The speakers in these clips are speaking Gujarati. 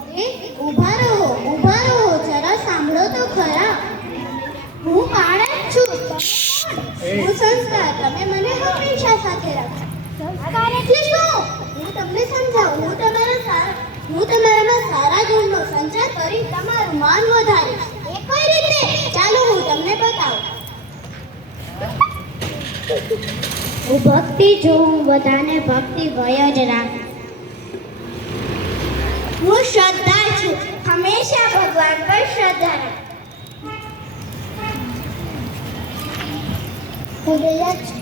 ઊભા રહો, જરા સાંભળો તો ખરા. હું બાળક છું. હું સંસ્કાર, તમે મને હંમેશા સાથે રાખો. સંસ્કાર એટલે શું? હું તમને સમજાવું. હું તમારામાં સારા ગુણનો સંચાર કરી તમારું માન વધારીશ. એ કઈ રીતે? ચાલો હું તમને બતાવું. હું ભક્તિ જોઉં, બધાને ભક્તિ ભય જ રાખું. હું શ્રદ્ધા છું, હંમેશા ભગવાન પર શ્રદ્ધા રાખું. હું દયા છું,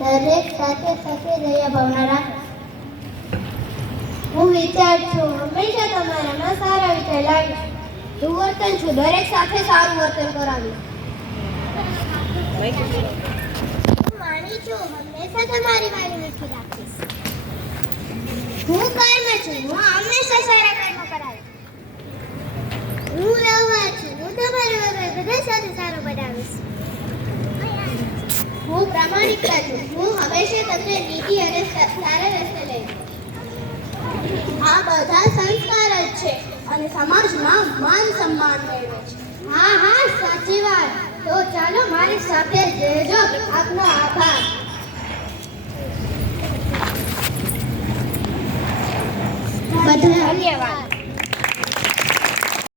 દરેક સાથે દયા ભાવના રાખું. હું વિચાર છું, હંમેશા તમારામાં સારા વિચાર લાવીશ. હું વર્તન છું, દરેક સાથે સારું વર્તન કરાવીશ. હું માની છું, હંમેશા તમારી વાલી મીઠી રાખીશ. હું કર્મ છું, હું હંમેશા સારા કર્મ કરાવીશ. હું રવા છું, હું તમારા વગર બધા સાથે સારું બનાવીશ. હું પ્રામાણિકતા છું, હું હંમેશા તમને નીતિ અને સારા રસ્તે લઈશ. આ બધા સંસ્કાર જ છે અને સમાજમાં માન સન્માન મેળવે છે. હા સાચી વાત. તો ચાલો મારી સાથે રહેજો. આપનો આભાર.